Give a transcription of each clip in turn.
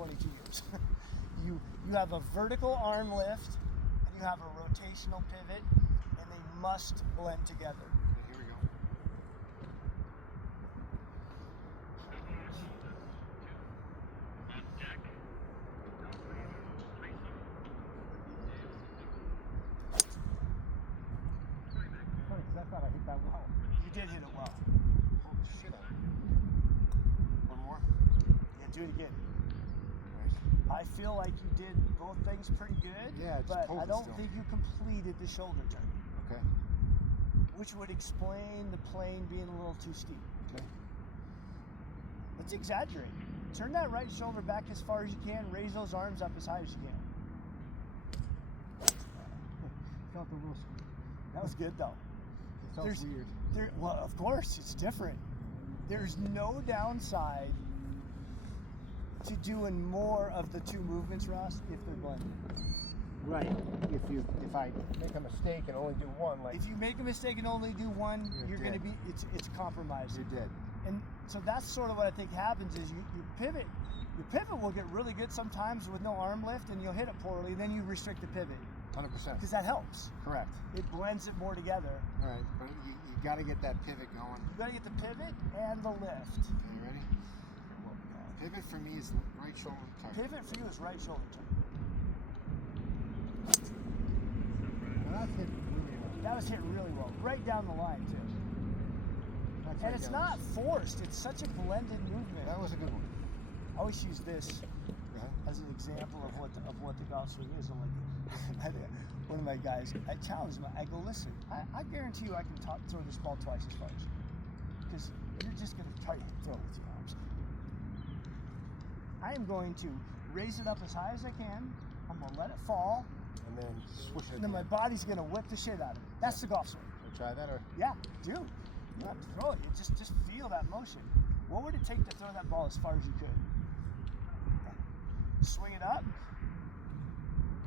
22 years. You have a vertical arm lift, and you have a rotational pivot, and they must blend together. Okay, here we go. Funny, because I thought I hit that well. You did hit it well. Holy shit. One more? Yeah, do it again. I feel like you did both things pretty good, Yeah, but I don't still. think you completed the shoulder turn, Okay. which would explain the plane being a little too steep. Okay. Let's exaggerate. Turn that right shoulder back as far as you can, raise those arms up as high as you can. Felt a little squeak. That was good though. It felt weird. Well, of course, it's different. There's no downside to doing more of the two movements, Ross, if they're blended. Right. If I make a mistake and only do one, like If you make a mistake and only do one, You're you're going to dead. be it's compromised. you're dead. And so that's sort of what I think happens is you pivot. Your pivot will get really good sometimes with no arm lift, and you'll hit it poorly. Then you restrict the pivot 100%. because that helps. Correct. It blends it more together. All right, but you got to get that pivot going. You got to get the pivot and the lift. Okay, you ready? Pivot for me is right shoulder tuck. Pivot for you is right shoulder turn. Now that's hit really well. That was hit really well, right down the line too. That's And right it's down. not forced. It's such a blended movement. That was a good one. I always use this Go ahead. as an example of what the golf swing is. I'm like, one of my guys, I challenge him. I go, listen, I guarantee you I can throw this ball twice as far as you, because you're just going to try to throw it with your arms. I am going to raise it up as high as I can. I'm going to let it fall, And then swoosh it. and then my body's going to whip the shit out of it. That's the golf swing. Wanna try that or? Yeah, do. You don't have to throw it. You just feel that motion. What would it take to throw that ball as far as you could? Swing it up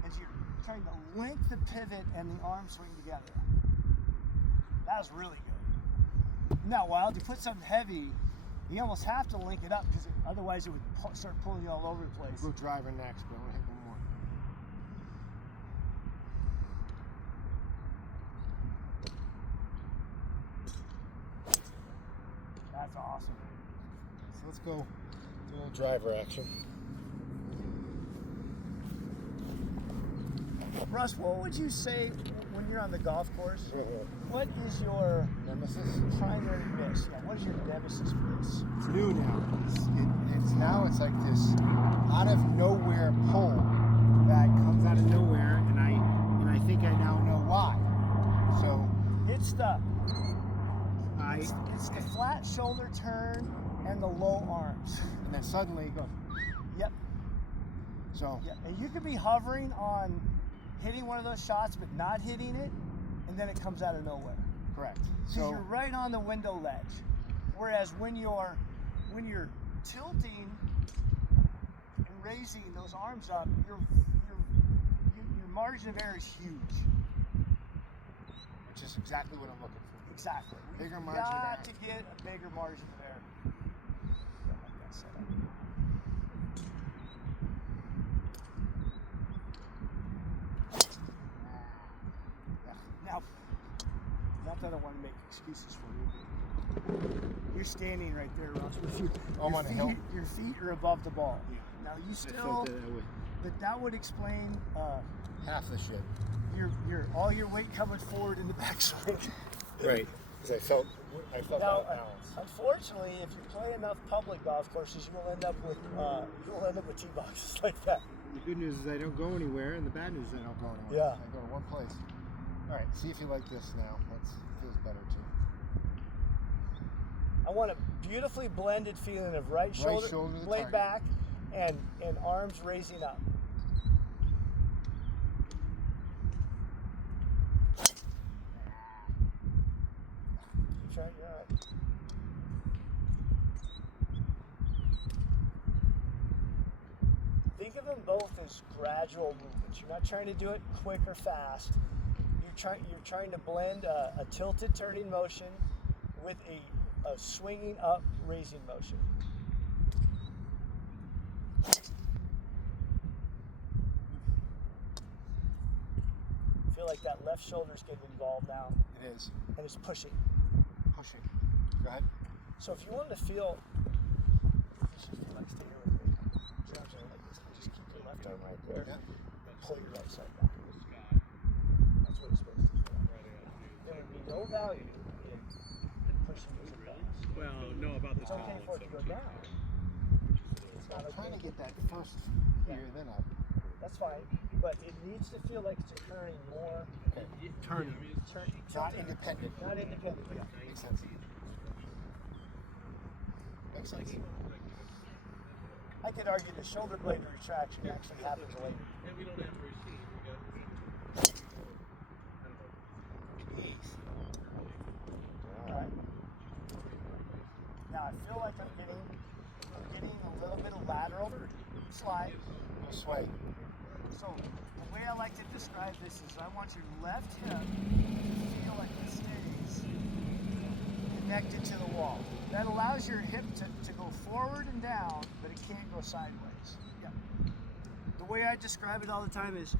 as you're trying to link the pivot and the arm swing together. That was really good. Isn't that wild? You put something heavy, you almost have to link it up because otherwise it would start pulling you all over the place. Go driver next, but I want to hit one more. That's awesome. So let's go do a little driver action. Russ, what would you say when you're on the golf course? What is your Nemesis? primary miss? Yeah, what is your nemesis for this? It's new now. It's like this out of nowhere pull that comes out of nowhere, and I think I now know why. So It's the flat shoulder turn and the low arms. and then suddenly it goes. Yep. So Yep. And you could be hovering on hitting one of those shots but not hitting it, and then it comes out of nowhere. correct. Because So you're right on the window ledge. Whereas when you're tilting and raising those arms up, your margin of error is huge. which is exactly what I'm looking for. Exactly. Bigger We've margin of got error. to get a bigger margin of error. Don't like that setup. Now, not that I want to make excuses for you, but you're standing right there, Ross. With I'm on a hill. Your feet are above the ball. Yeah. Now you I still, felt that way. but that would explain Half the shit. your all your weight coming forward in the backswing. Right. Because I felt Now, out of balance. unfortunately, if you play enough public golf courses, you will end up with tee boxes like that. The good news is I don't go anywhere, and the bad news is I don't go anywhere. Yeah. I go to one place. All right, see if you like this now. That feels better too. I want a beautifully blended feeling of right shoulder shoulder to the laid target. back and arms raising up. Keep trying, you're all right. Think of them both as gradual movements. You're not trying to do it quick or fast. You're trying to blend a tilted turning motion with a swinging up raising motion. feel like that left shoulder's getting involved now, It is. and it's pushing. Pushing. Go ahead. So if you wanted to feel, just feel like stay here with me. Your arms are like this. Just keep your left arm right there. Yeah. Pull your right side back. That's what it's supposed to feel like. There would be no value in pushing these back. Well, no, about It's the okay tall for it to go down. It's not I'm trying to okay. get that first here, then up. That's fine, but it needs to feel like it's occurring more. Okay. Turning. Not independent. Not independent. Yeah. Makes sense. Makes sense. I could argue the shoulder blade retraction actually happens later. And we don't have a receipt. All right. Now I feel like I'm getting a little bit of lateral slide. No sway. So the way I like to describe this is I want your left hip to feel like it stays connected to the wall. That allows your hip to go forward and down, but it can't go sideways. Yeah. The way I describe it all the time is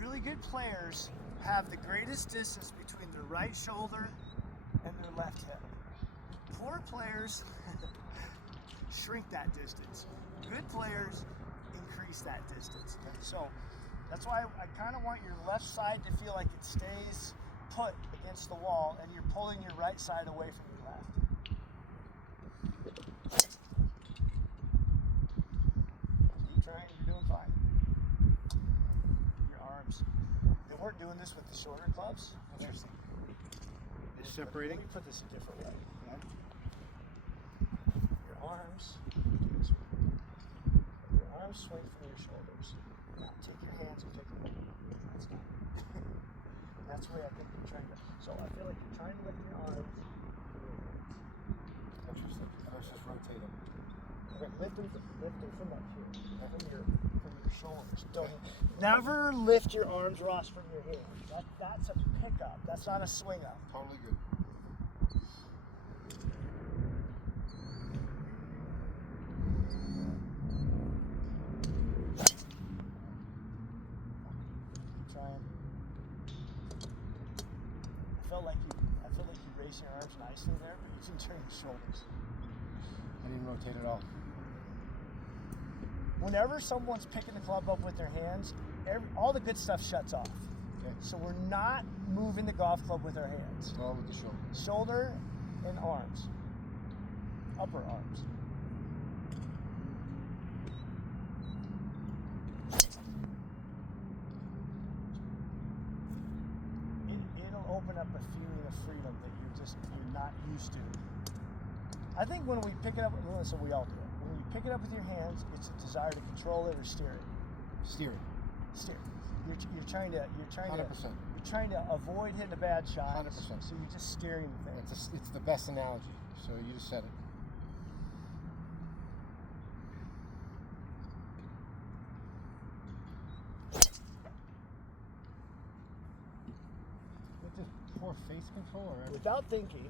really good players have the greatest distance between their right shoulder and their left hip. Poor players shrink that distance. Good players increase that distance. So that's why I kind of want your left side to feel like it stays put against the wall and you're pulling your right side away from your left. Keep trying, you're doing fine. Your arms. They weren't doing this with the shorter clubs. Interesting. Let Separating. me put this a different way. Your arms. Your arms swing from your shoulders. Now take your hands and take them over. That's not. That's where I think you're trying to. So I feel like you're trying to lift your arms. Interesting. Let's just rotate them. Okay, lift them from up here, from your shoulders. Don't never lift your arms, Ross, from your hands. That's a pickup. That's not a swing up. Totally good. Trying. I feel like you raise your arms nicely there, but you can turn your shoulders. I didn't rotate at all. Whenever someone's picking the club up with their hands, all the good stuff shuts off. Okay. So we're not moving the golf club with our hands. All with the shoulder. Shoulder and arms. Upper arms. It'll open up a feeling of freedom that you're not used to. I think when we pick it up, listen, we all do it. When you pick it up with your hands, it's a desire to control it or steer it. Steering. Steer. You're trying to 100%. You're trying to avoid hitting a bad shot. 100%. So you're just steering the thing. It's the best analogy. So you just said it. With this poor face control or everything? Without thinking,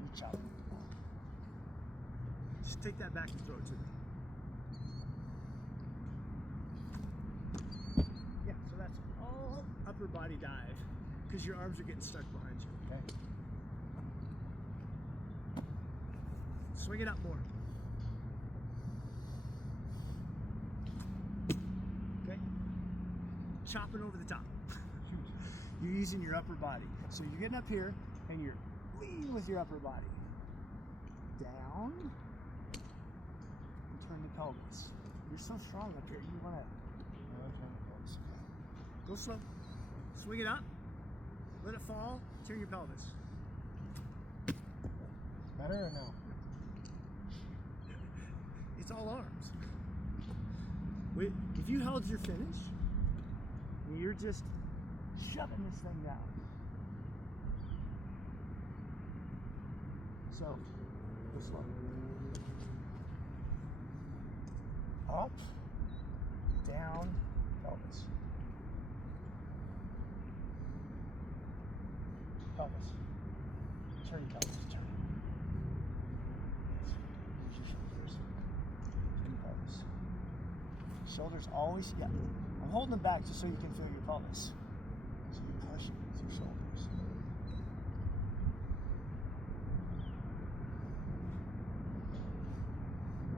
you chop. Just take that back and throw it to me. Yeah, so that's all upper body dive because your arms are getting stuck behind you. Okay. Swing it up more. Okay? Chopping over the top. You're using your upper body. So you're getting up here and you're leaning with your upper body. Down. And turn the pelvis. You're so strong up here. You want to go slow. Swing it up. Let it fall. Turn your pelvis. Better or no? It's all arms. If you held your finish, you're just shoving this thing down. So, go slow. Up, down, pelvis. Pelvis. Turn your pelvis, turn. Use your shoulders. Turn your pelvis. Shoulders always, yeah. I'm holding them back just so you can feel your pelvis. So you push it with your shoulders.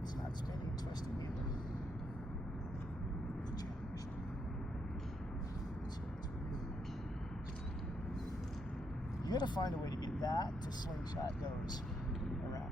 It's not spinning, twisting either. Challenge. You gotta find a way to get that to slingshot those around.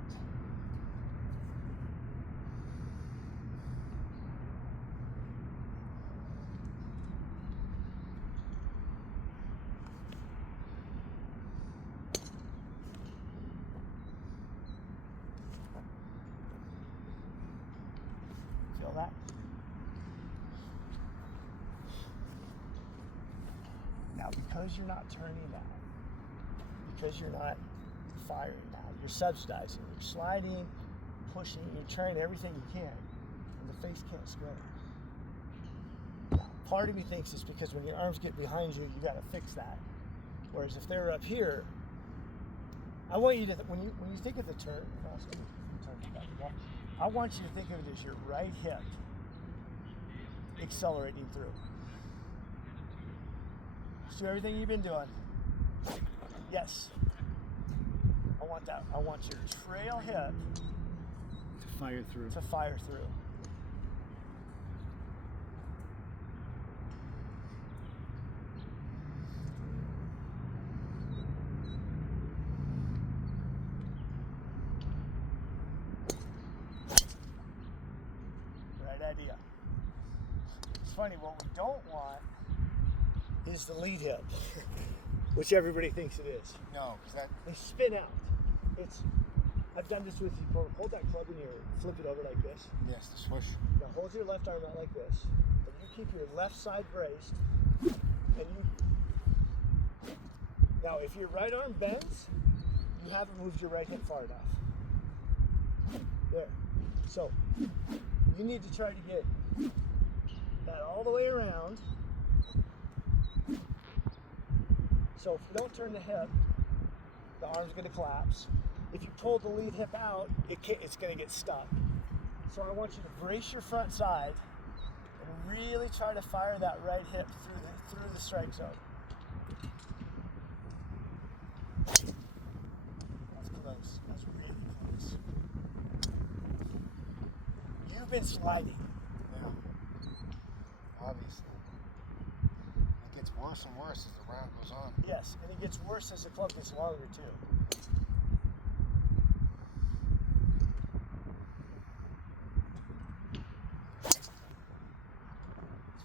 Feel that? Now, because you're not turning now, because you're not firing now, you're subsidizing, you're sliding, pushing, you're trying everything you can, and the face can't spin. Part of me thinks it's because when your arms get behind you, you got to fix that. Whereas if they're up here, I want you to, when you think of the turn, I want you to think of it as your right hip accelerating through. Just do everything you've been doing. Yes. I want that. I want your trail hip To fire through. to fire through. Right idea. It's funny, what we don't want is the lead hip, which everybody thinks it is. No, because that. They spin out. I've done this with you before. Hold that club in your, flip it over like this. Yes, the swoosh. Now hold your left arm out like this. And you keep your left side braced. And you. Now if your right arm bends, you haven't moved your right hip far enough. There. So you need to try to get that all the way around. So if you don't turn the hip, the arm's going to collapse. If you pull the lead hip out, it's going to get stuck. So I want you to brace your front side and really try to fire that right hip through the strike zone. That's close. That's really close. You've been sliding. Yeah. Obviously. It gets worse and worse as the round goes on. Yes, and it gets worse as the club gets longer too. It's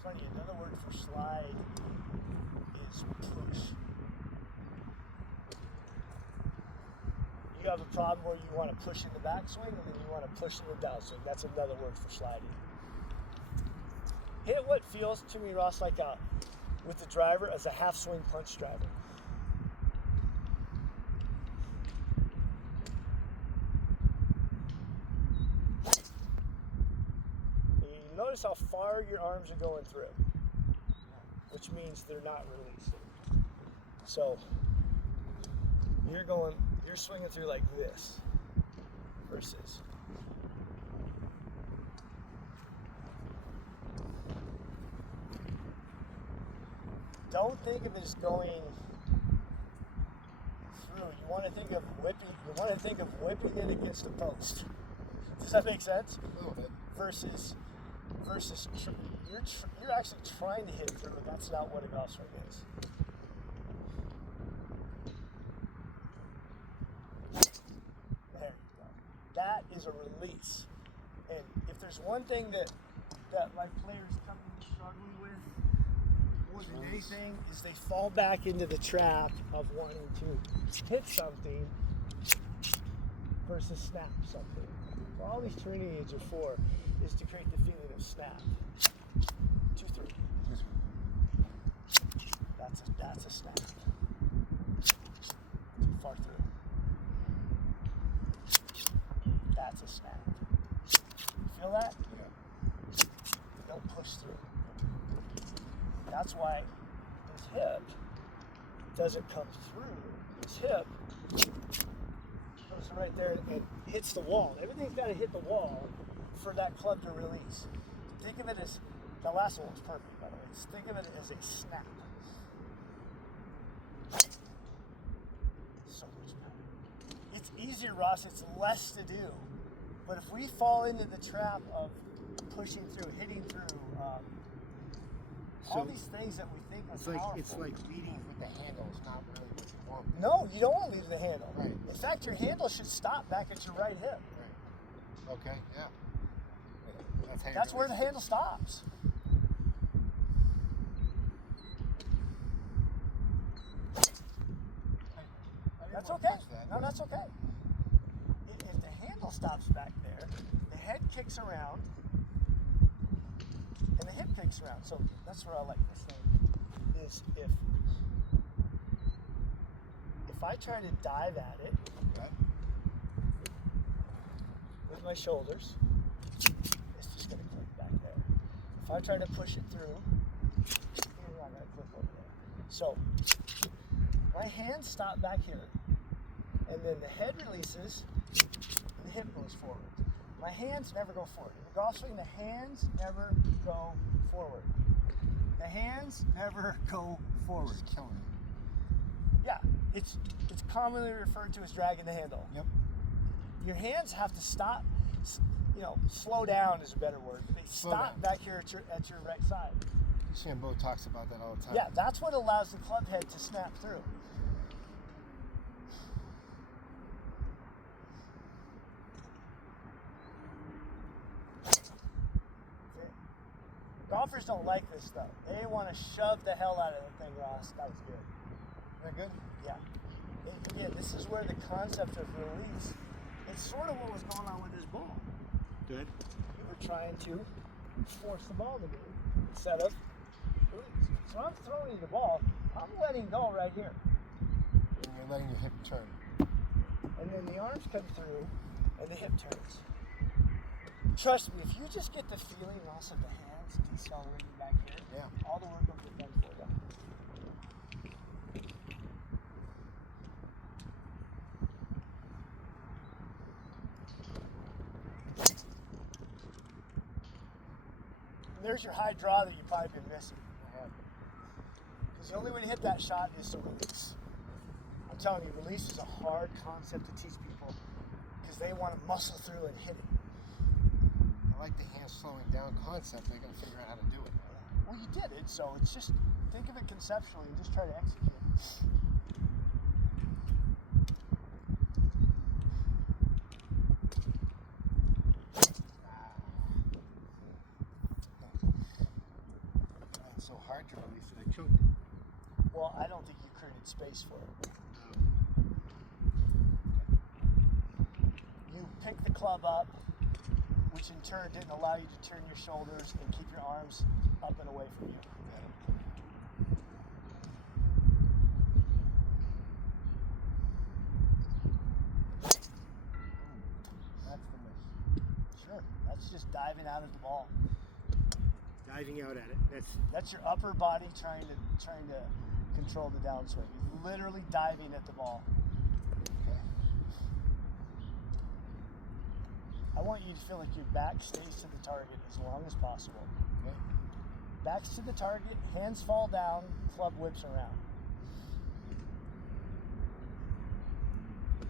funny, another word for slide is push. You have a problem where you want to push in the backswing and then you want to push in the downswing. That's another word for sliding. Hit what feels to me, Ross, like with the driver as a half swing punch driver. You notice how far your arms are going through, which means they're not releasing. So you're swinging through like this versus. Don't think of it as going through. You want to think of whipping. You want to think of whipping it against a post. Does that make sense? A little bit. Versus, you're actually trying to hit through. That's not what a golf swing is. There you go. That is a release. And if there's one thing that my players come in struggling with more than anything is they fall back into the trap of wanting to hit something versus snap something. So all these training aids are for is to create the feeling of snap. 2, 3. That's a snap. Too far through. That's a snap. You feel that? Yeah. Don't push through. That's why his hip doesn't come through. His hip goes right there and hits the wall. Everything's got to hit the wall for that club to release. think of it as, the last one was perfect, by the way. Just think of it as a snap. So much better. It's easier, Ross. It's less to do. But if we fall into the trap of pushing through, hitting through, all these things that we think are powerful. It's like leading with the handle. It's not really what you want. No, you don't want to leave the handle. Right. In fact, your handle should stop back at your right hip. Right. Okay. Yeah. That's where the handle stops. That's okay. No, that's okay. If the handle stops back there, the head kicks around, and the hip kicks around. So that's where I like this thing. Is if I try to dive at it with my shoulders, it's just going to click back there. If I try to push it through, it's not going to click over there. So my hands stop back here, and then the head releases, and the hip goes forward. My hands never go forward. In the golf swing, the hands never go forward. The hands never go forward. It's killing it. Yeah, it's commonly referred to as dragging the handle. Yep. Your hands have to stop. Slow down is a better word. They stop back here at your right side. Sambo talks about that all the time. Yeah, that's what allows the club head to snap through. Golfers don't like this though. They want to shove the hell out of the thing, Ross. That was good. That good? Yeah. Again, this is where the concept of release, it's sort of what was going on with this ball. Good. You were trying to force the ball to move instead of release. So I'm throwing the ball, I'm letting go right here. And you're letting your hip turn. And then the arms come through and the hip turns. Trust me, if you just get the feeling also the hands decelerating back here, all the work will get done for you. And there's your high draw that you've probably been missing. Because the only way to hit that shot is to release. I'm telling you, release is a hard concept to teach people because they want to muscle through and hit it. I like the hand slowing down concept. They're going to figure out how to do it. Well, you did it, so it's just think of it conceptually and just try to execute it. It's so hard to release it. I chunked it. Well, I don't think you created space for it. You picked the club up, which in turn didn't allow you to turn your shoulders and keep your arms up and away from you. That's the miss. Sure, that's just diving out of the ball. Diving out at it. That's your upper body trying to control the downswing. You're literally diving at the ball. Okay. I want you to feel like your back stays to the target as long as possible. Okay. Back's to the target, hands fall down, club whips around.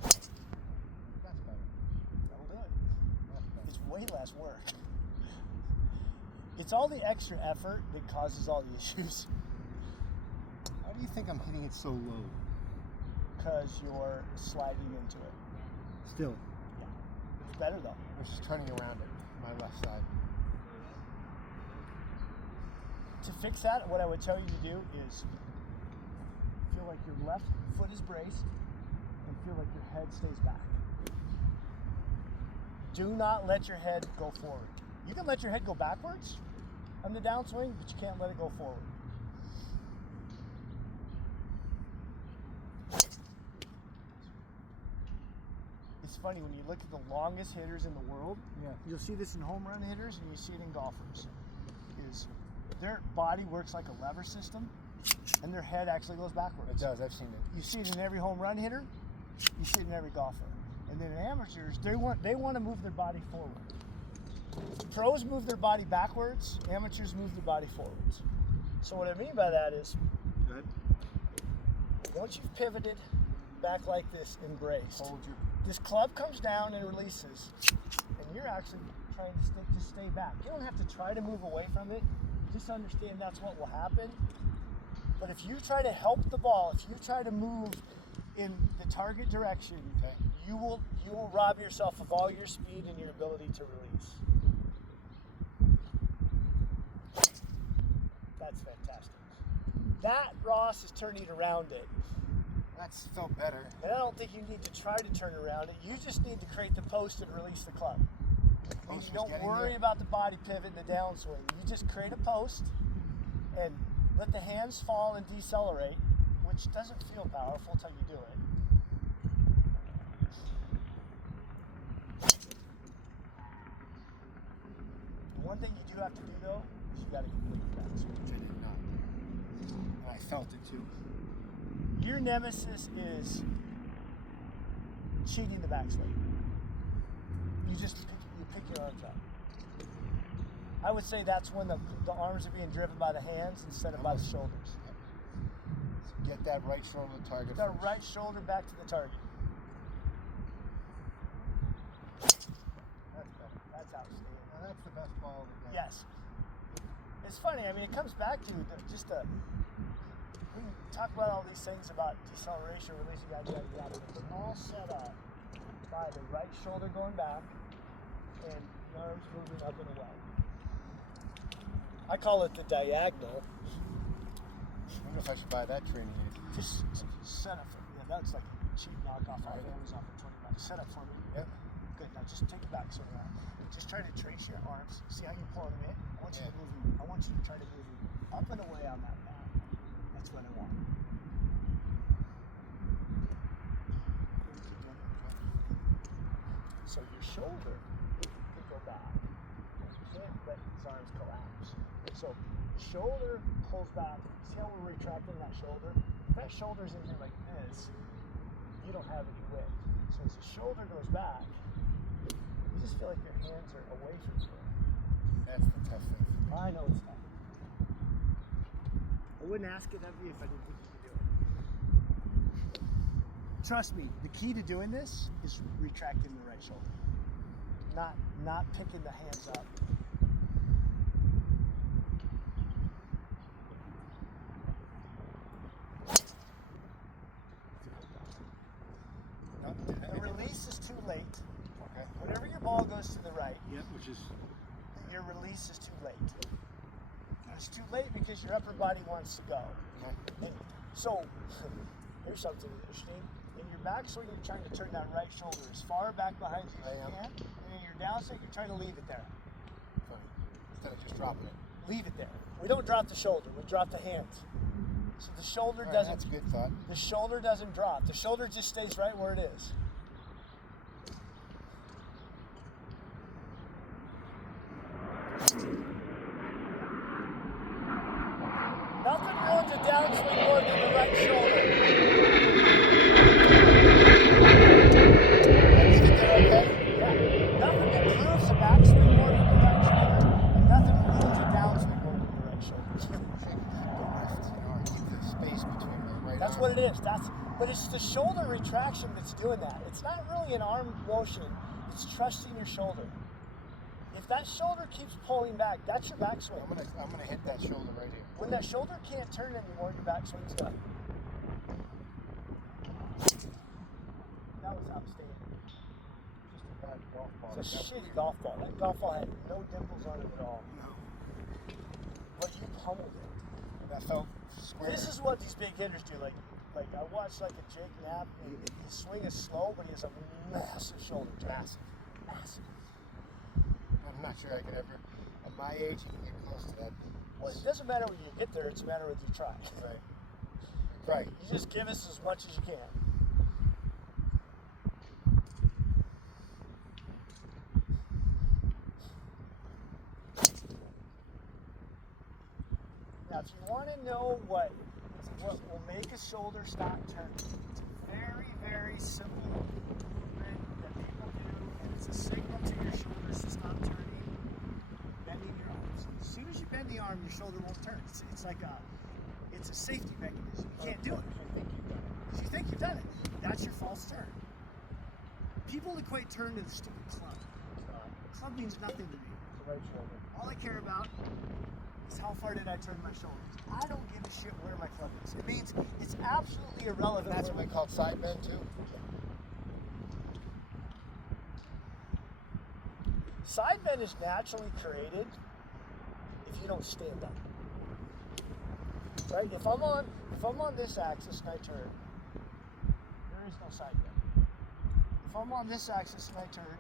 That's better. That'll do it. That's better. It's way less work. It's all the extra effort that causes all the issues. How do you think I'm hitting it so low? Because you're sliding into it. Still. Yeah. It's better though. I'm just turning around it, my left side. To fix that, what I would tell you to do is feel like your left foot is braced and feel like your head stays back. Do not let your head go forward. You can let your head go backwards on the downswing, but you can't let it go forward. It's funny, when you look at the longest hitters in the world, you'll see this in home run hitters and you see it in golfers, is their body works like a lever system and their head actually goes backwards. It does, I've seen it. You see it in every home run hitter, you see it in every golfer. And then in amateurs, they want to move their body forward. Pros move their body backwards, amateurs move their body forwards. So what I mean by that is, Go ahead. once you've pivoted back like this and braced, Hold your. this club comes down and releases, and you're actually trying to stay back. You don't have to try to move away from it. Just understand that's what will happen. But if you try to help the ball, if you try to move in the target direction, Okay. you will rob yourself of all your speed and your ability to release. That's fantastic. That, Ross, is turning around it. That's felt better. And I don't think you need to try to turn around it. You just need to create the post and release the club. Post You was don't getting worry there. about the body pivot and the downswing. You just create a post and let the hands fall and decelerate, which doesn't feel powerful until you do it. The one thing you do have to do though is you got to complete the backswing. Which I did not. And I felt it too. Your nemesis is cheating the backswing. You just pick your arms up. I would say that's when the arms are being driven by the hands instead of by the shoulders. So get that right shoulder to target. Get that first. right shoulder back to the target. That's better. That's outstanding. Now that's the best ball of the day. Yes. It's funny. I mean, it comes back to just a. We can talk about all these things about deceleration, releasing, yada yada yada. It's all set up by the right shoulder going back and the arms moving up and away. I call it the diagonal. I wonder if I should buy that training aid. Just set up for me. Yeah, that's like a cheap knockoff off Amazon for $20. Set up for me. Yep. Good. Now just take it back so around. Just try to trace your arms. See how you pull them in. I want you to move them. I want you to try to move them up and away on that back. That's what I want. So your shoulder can go back. You can't let his arms collapse. So shoulder pulls back. See how we're retracting that shoulder? If that shoulder's in here like this, you don't have any width. So as the shoulder goes back, you just feel like your hands are away from you. That's the tough thing. I know it's tough. I wouldn't ask it of you if I didn't think you could do it. Trust me, the key to doing this is retracting the right shoulder. Not picking the hands up. The release is too late. Okay. Whenever your ball goes to the right, Yep, which is. your release is too late. It's too late because your upper body wants to go. Okay. And so, here's something interesting. In your backswing, you're trying to turn that right shoulder as far back behind you as you can. And in your downswing, you're trying to leave it there. Funny. Instead of just dropping it. Leave it there. We don't drop the shoulder, we drop the hands. So the shoulder All right, doesn't that's a good thought. the shoulder doesn't drop. The shoulder just stays right where it is. Nothing ruins a downswing more than the right shoulder. I leave it there, okay? Yeah. Nothing improves a backswing more than the right shoulder. And nothing ruins a downswing more than the right shoulder. Shake the rift, you know, or keep the space between my right That's arm. what it is. But it's the shoulder retraction that's doing that. It's not really an arm motion. It's trusting your shoulder. If that shoulder keeps pulling back, that's your backswing. I'm gonna hit that shoulder right here. When that shoulder can't turn anymore, your backswing's done. That was outstanding. Just a bad golf ball. It's a shitty golf ball. That golf ball had no dimples on it at all. No. But you pummeled it. That felt square. This is what these big hitters do. Like I watched like a Jake Knapp, and his swing is slow, but he has a massive shoulder. Massive. Massive. I'm not sure I could ever, at my age, even get close to that. Well, it doesn't matter when you get there, it's a matter of you try. Right. Right. You just give us as much as you can. Now, if you want to know what will make a shoulder stop turning, it's a very, very simple movement that people do, and it's a signal to your shoulders to stop turning. bend the arm, your shoulder won't turn. It's like it's a safety mechanism. You can't do it. You think you've done it. Because you think you've done it. That's your false turn. People equate turn to the stupid club. Club means nothing to me. Right shoulder. All I care about is how far did I turn my shoulders. I don't give a shit where my club is. It means it's absolutely irrelevant. And that's what we call side bend too. Side bend is naturally created if you don't stand up. Right? If I'm on this axis and I turn, there is no side bend. If I'm on this axis and I turn,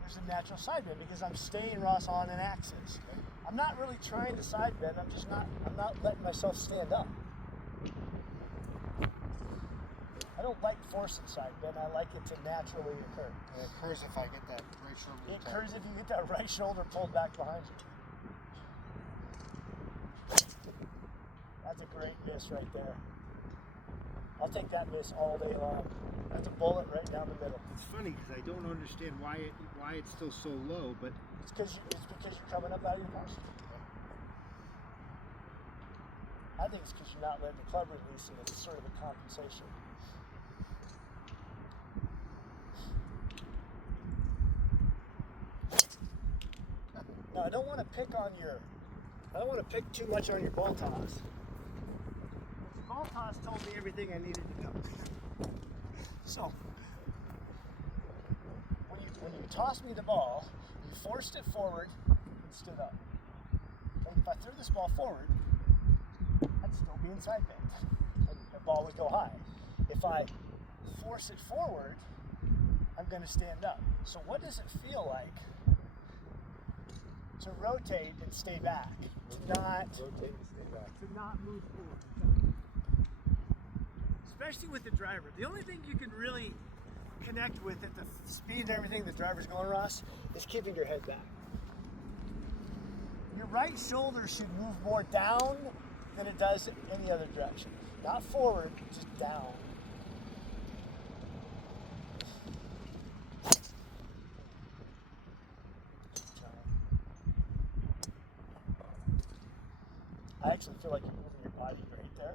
there's a natural side bend because I'm staying on an axis. I'm not really trying to side bend, I'm not letting myself stand up. I don't like forcing side bend, I like it to naturally occur. It occurs if I get that right shoulder. It occurs if you get that right shoulder pulled back behind you. That's a great miss right there. I'll take that miss all day long. That's a bullet right down the middle. It's funny because I don't understand why it's still so low, but It's because you're coming up out of your posture. I think it's because you're not letting the club release, and it's sort of a compensation. Now I don't want to pick too much on your ball toss. Your ball toss told me everything I needed to know. So when you tossed me the ball, you forced it forward and stood up. And if I threw this ball forward, I'd still be in side bend. And the ball would go high. If I force it forward, I'm going to stand up. So what does it feel like to rotate and stay back? To not move forward. Especially with the driver. The only thing you can really connect with at the speed and everything the driver's going, Ross, is keeping your head back. Your right shoulder should move more down than it does any other direction. Not forward, just down. I actually feel like you're moving your body right there.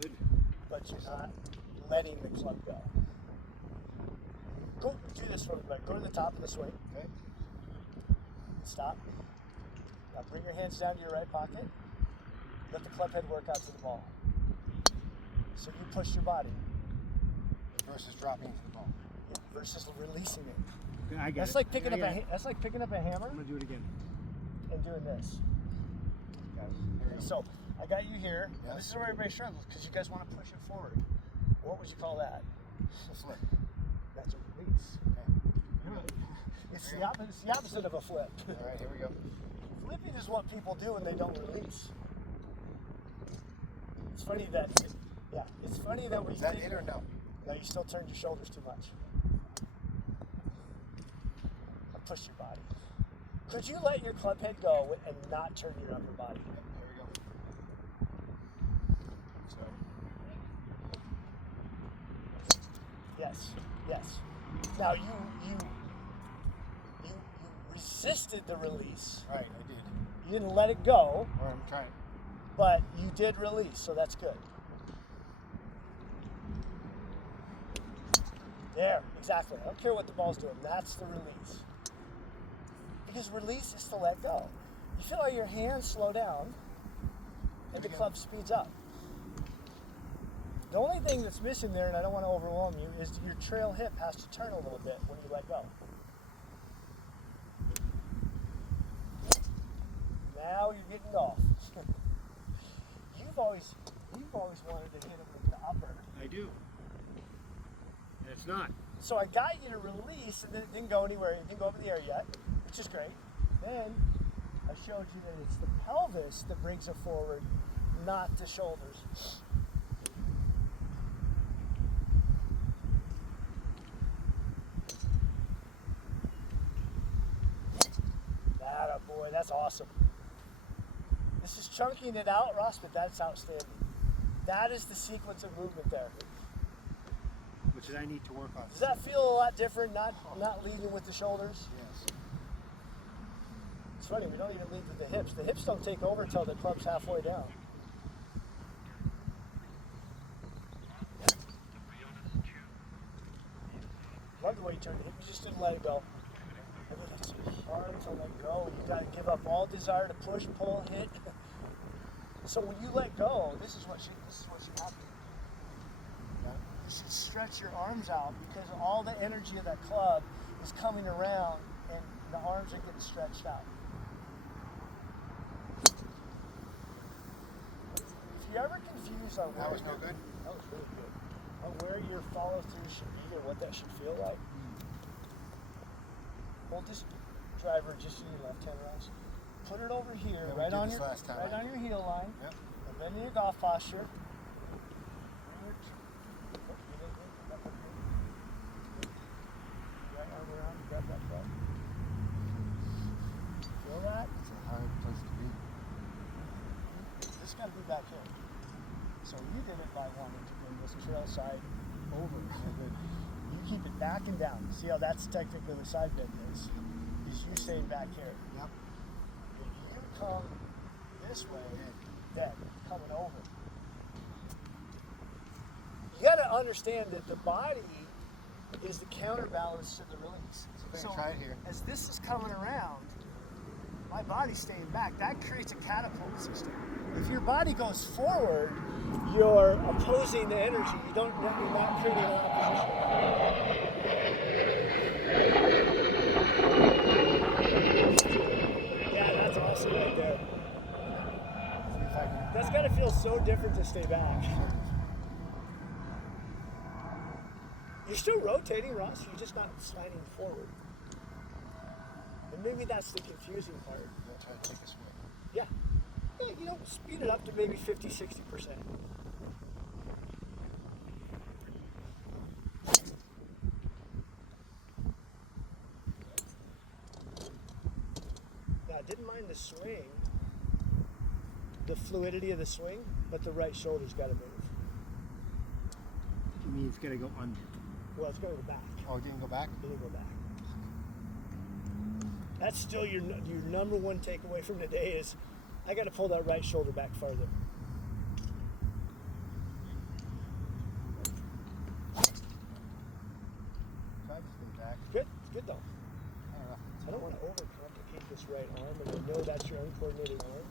good. But you're not letting the club go. Go do this for me, but go to the top of the swing. Okay. Stop. Now bring your hands down to your right pocket. Let the club head work out to the ball. So you push your body Versus dropping into the ball. versus releasing it. Okay, I get That's it. like picking I up get it. that's like picking up a hammer I'm gonna do it again. and doing this. Got it. There we go. So I got you here. Yeah. This is where everybody struggles because you guys want to push it forward. What would you call that? A flip. That's a release. Okay. It's the opposite of a flip. All right, here we go. Flipping is what people do when they don't release. It's funny that, it's funny that we. Is that it or no? No, you still turned your shoulders too much. Now push your body. Could you let your club head go and not turn your upper body? There we go. So. Yes. Now you resisted the release. Right, I did. You didn't let it go, All right, I'm trying. but you did release, so that's good. There, exactly. I don't care what the ball's doing. That's the release. Because release is to let go. You feel like your hands slow down and the club speeds up. The only thing that's missing there, and I don't want to overwhelm you, is your trail hip has to turn a little bit when you let go. Now you're getting golf. You've always wanted to hit it with the upper. I do. And it's not. So I got you to release, and then it didn't go anywhere. It didn't go up in the air yet, which is great. Then I showed you that it's the pelvis that brings it forward, not the shoulders. That boy, that's awesome. This is chunking it out, Ross, but that's outstanding. That is the sequence of movement there. Which I need to work on. Does that feel a lot different, not leading with the shoulders? Yes. It's funny, we don't even lead with the hips. The hips don't take over until the club's halfway down. Love the way you turn it. You just didn't let it go. I mean, it's hard to let go. You got to give up all desire to push, pull, hit. So when you let go, this is what should happen. You should stretch your arms out because all the energy of that club is coming around and the arms are getting stretched out. If you're ever confused on That was no good. That was really good. On where your follow through should be or what that should feel like. Hold this driver just in your left hand, Ross. Put it over here, Yeah, right on your heel line. Yep. And then in your golf posture. Right arm around, grab that club. Feel that? It's a hard place to be. This got to be back here. So you did it by wanting to bring this trail side over. You keep it back and down. See how that's technically the side bend is? Is you staying back here. Yep. If you come this way, then coming over. You got to understand that the body is the counterbalance to the release. So try it here. As this is coming around, my body's staying back. That creates a catapult system. If your body goes forward, you're opposing the energy. You're not creating an opposition. Yeah, that's awesome right there. That's got to feel so different to stay back. You're still rotating, Ross. You're just not sliding forward. And maybe that's the confusing part. You'll try to take a swing. Yeah. Yeah, speed it up to maybe 50, 60%. Now, I didn't mind the swing, the fluidity of the swing, but the right shoulder's got to move. You mean it's going to go under? Well, it's going to go back. Oh, it didn't go back? It didn't go back. That's still your number one takeaway from today is I got to pull that right shoulder back farther. Try to stay back. Good. It's good though. I don't know. I don't want to overcomplicate this right arm, and I know that's your uncoordinated arm.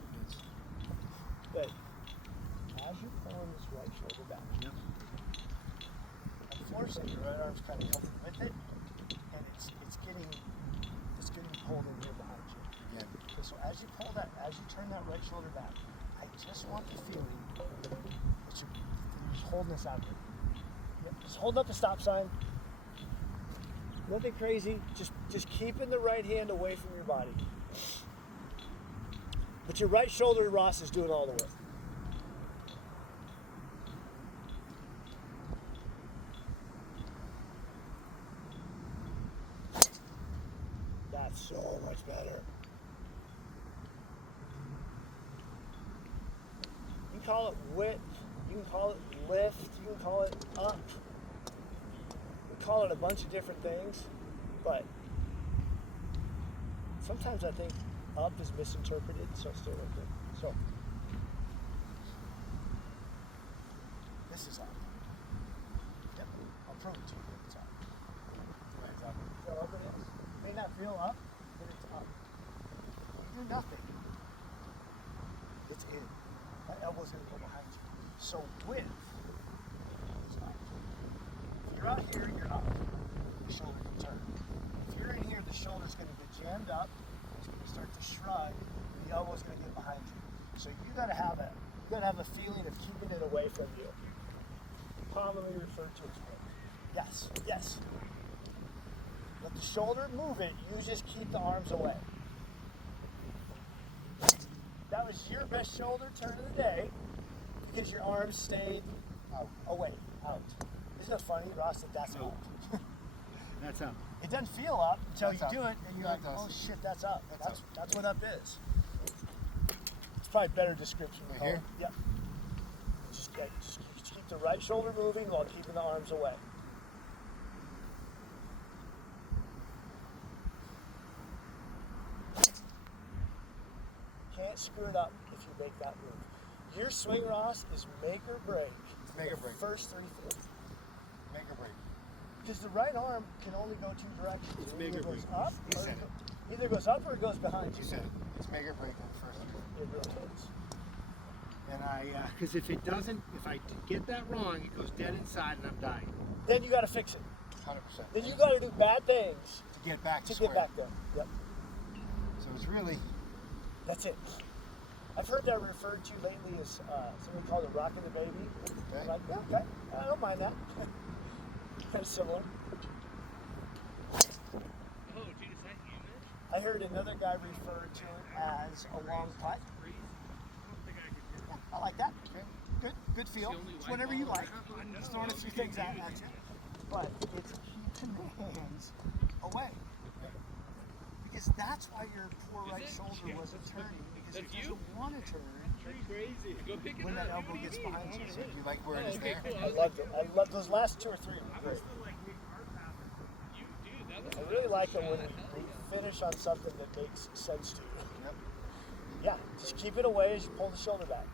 But as you're pulling this right shoulder back, Yep. unfortunately, your right arm's kind of coming with it, and it's getting pulled in here behind you. Again. Okay, so as you turn that right shoulder back, I just want the feeling that you're just holding this out here. Yep, just holding up the stop sign. Nothing crazy. Just keeping the right hand away from your body. But your right shoulder, Ross, is doing all the work. That's so much better. You can call it width, you can call it lift, you can call it up. We call it a bunch of different things, but sometimes I think up is misinterpreted, so stay right there. So, this is up. Yep, I'll prove it to you. It's up. It's up. Feel up it is. It may not feel up, but it's up. You do nothing. It's in. That elbow's gonna go behind you. So width is up. If you're out here, you're up. The shoulder can turn. If you're in here, the shoulder's gonna get jammed up. It's going to start to shrug, and the elbow's going to get behind you. So you got to have a feeling of keeping it away from you. Commonly referred to as width. Yes, yes. Let the shoulder move it. You just keep the arms away. That was your best shoulder turn of the day because your arms stayed away, out. Isn't it funny, Ross, that's out? That's up. It doesn't feel up until That's you up. do it, and you're Yeah, like, it does. oh shit, that's up. That's That's what up is. It's probably a better description. Right here? Yep. Just keep the right shoulder moving while keeping the arms away. can't screw it up if you make that move. Your swing, Ross, is make or break. It's make or break. First 3 feet. Make or break. Because the right arm can only go 2 directions. It's It make either or goes break. up, You or said either goes up or it goes behind You you. said it. It's make or break in the first 3 feet. It really is. And because if it doesn't, if I get that wrong, it goes dead inside and I'm dying. Then you got to fix it. 100%. Then you got to do bad things To get back to square. get back there. Yep. So it's really, That's it. I've heard that referred to lately as something called a rockin' the baby. Okay. I'm like, yeah, okay, I don't mind that. Kind of similar. Oh, dude, is that you, Mitch? I heard another guy refer to it as a long putt. I like that. okay. Good feel. It's whatever you like. Just throwing a few things at you. But it's keeping the hands away. Because that's why your poor right shoulder wasn't turning. Because it doesn't want to turn Crazy. Go pick it when up. that elbow gets behind you. So do you like where it is Okay, there? cool. I loved it. I loved those last 2 or 3 were great. Dude, that was I really like it when we finish on something that makes sense to you. Yep. Yeah, just keep it away as you pull the shoulder back.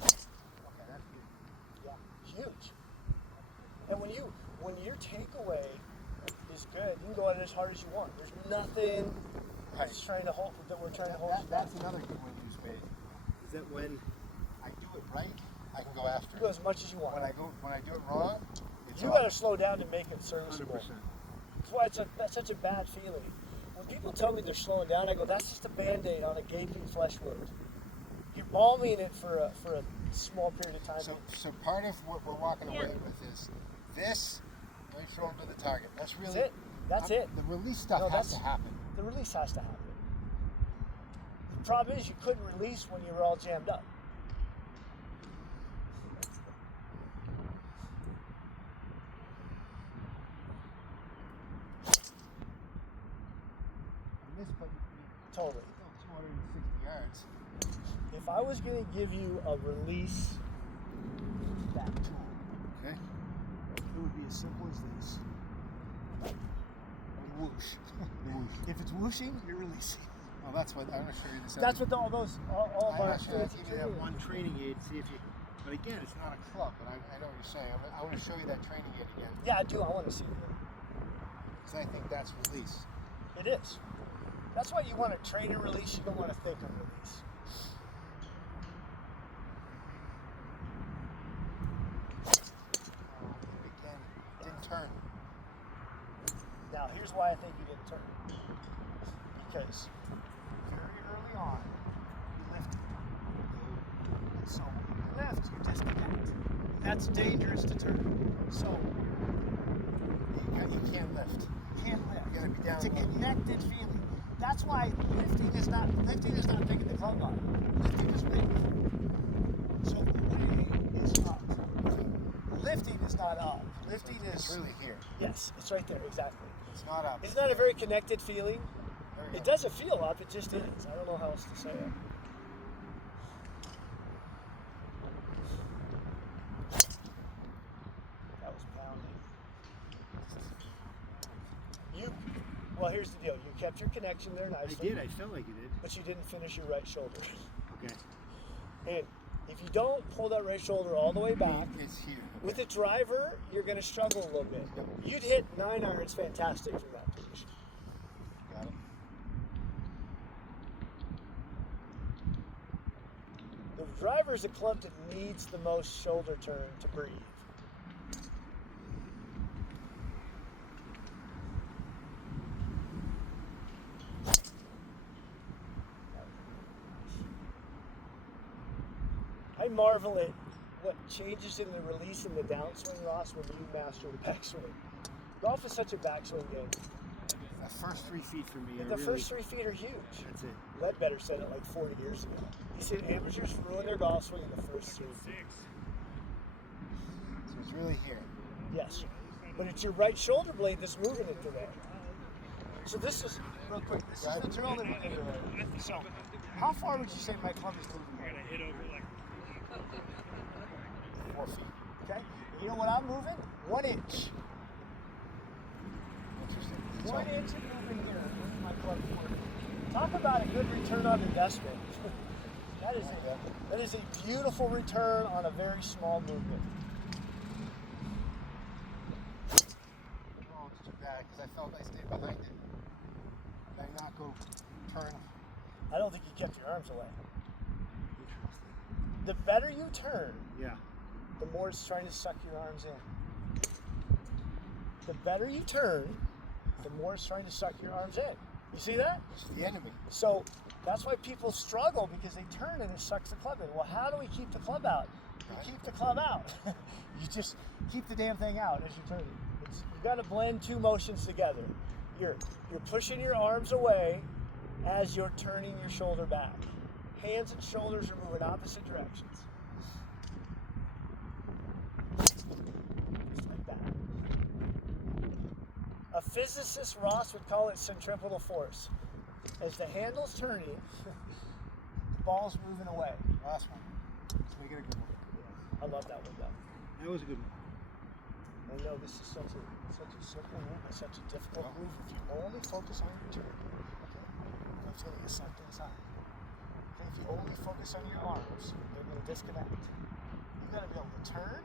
Okay, that's good. Yeah, huge. And when your takeaway is good, you can go at it as hard as you want. There's nothing that's trying to hold that we're trying to hold. That's another good one you made. Is that when I do it right, I can go after You go it. as much as you want. When I do it wrong, it's You off. got to slow down to make it serviceable. 100%. That's why that's such a bad feeling. When people tell me they're slowing down, I go, that's just a Band-Aid on a gaping flesh wound. You're balming it for a small period of time. So part of what we're walking away with is this right shoulder to the target. That's really That's it. That's it. The release stuff No, has that's- to happen. The release has to happen. The problem is you couldn't release when you were all jammed up. I missed, but Totally. still 260 yards. If I was going to give you a release that tool, Okay. it would be as simple as this. Whoosh. If it's whooshing, you're releasing. Well, that's what I'm going to show you this. That's what all of I'm our not sure that's training even have one training aid. See if you. But again, it's not a club. But I know what you're saying. I want to show you that training aid again Yeah, I do. I want to see it. because I think that's release. It is. That's why you want to train and release. You don't want to think and release. Again, didn't turn. Now, here's why I think you didn't turn. Because very early on, you lifted. And so when you lift, you disconnect. That's dangerous to turn. So You can't lift. you can't lift. You gotta be down It's a low. connected feeling. That's why lifting is not picking the club up. Lifting is weight. So weighing is up. Lifting is not up. Lifting It's is really here. yes, it's right there, exactly. It's not up. Isn't that a very connected feeling? Very It up. doesn't feel up, it just is. I don't know how else to say it. That was pounding. Well, here's the deal. You kept your connection there I nicely. did. I felt like you did. But you didn't finish your right shoulder. Okay. And if you don't pull that right shoulder all the way back, It's here. with a driver, you're going to struggle a little bit. You'd hit 9 irons fantastic from that position. Got it. The driver is a club that needs the most shoulder turn to breathe. I marvel at what changes in the release and the downswing, Ross, when you master the backswing. Golf is such a backswing game. The first 3 feet for me. And are the really, first 3 feet are huge. That's it. Ledbetter said it like 40 years ago. He said amateurs ruin their golf swing in the first 3 feet. So it's really here. Yes. But it's your right shoulder blade that's moving it today. So this is, real quick, this is the drill that we're going to do. So, how far would you say my club is moving? We're gonna hit over like 4 feet. Okay? You know what I'm moving? 1 inch. Interesting. 1 inch of movement here. Moving my club 4 about a good return on investment. That is a beautiful return on a very small movement. Oh, it's too bad because I felt I stayed behind it. Did I not go turn? I don't think you kept your arms away. Interesting. The better you turn, Yeah. the more it's trying to suck your arms in. The better you turn, the more it's trying to suck your arms in. You see that? It's the enemy. So that's why people struggle, because they turn and it sucks the club in. Well, how do we keep the club out? You keep the club out. You just keep the damn thing out as you turn it. You got to blend two motions together. You're pushing your arms away as you're turning your shoulder back. Hands and shoulders are moving opposite directions. Just like that. A physicist, Ross, would call it centripetal force. As the handle's turning, the ball's moving away. Last one. Let's make it a good one. I love that one, though. That was a good one. I know this is such a simple move, but such a difficult move if you only focus on your turn. Okay? It's going to get sucked inside. Okay? If you only focus on your arms, they're going to disconnect. You've got to be able to turn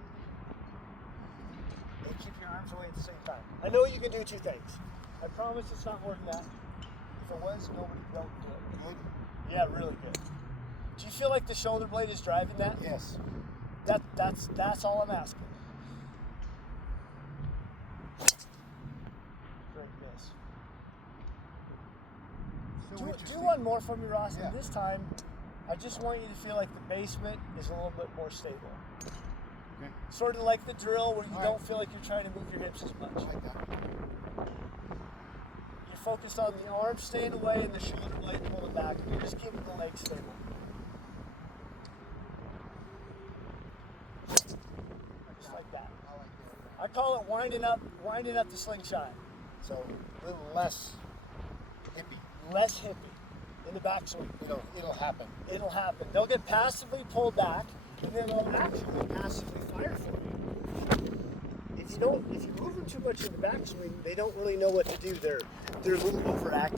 and keep your arms away at the same time. I know you can do two things. I promise it's not more than that. If it was, nobody don't do it. Good? Yeah, really good. Do you feel like the shoulder blade is driving that? Yes. That's all I'm asking. Great miss. So Do interesting. one more for me, Ross. Yeah. And this time, I just want you to feel like the basement is a little bit more stable. Okay. Sort of like the drill, where you All don't right. feel like you're trying to move your hips as much. I like that. You're focused on the arms staying away and the shoulder blade pulling back. And you're just keeping the legs stable. Just like that. I like that. I call it winding up the slingshot. So a little less hippie. Less hippie in the backswing. It'll happen. It'll happen. They'll get passively pulled back, and then they'll actually passively fire for you. If you move them too much in the backswing, they don't really know what to do. They're a little overactive.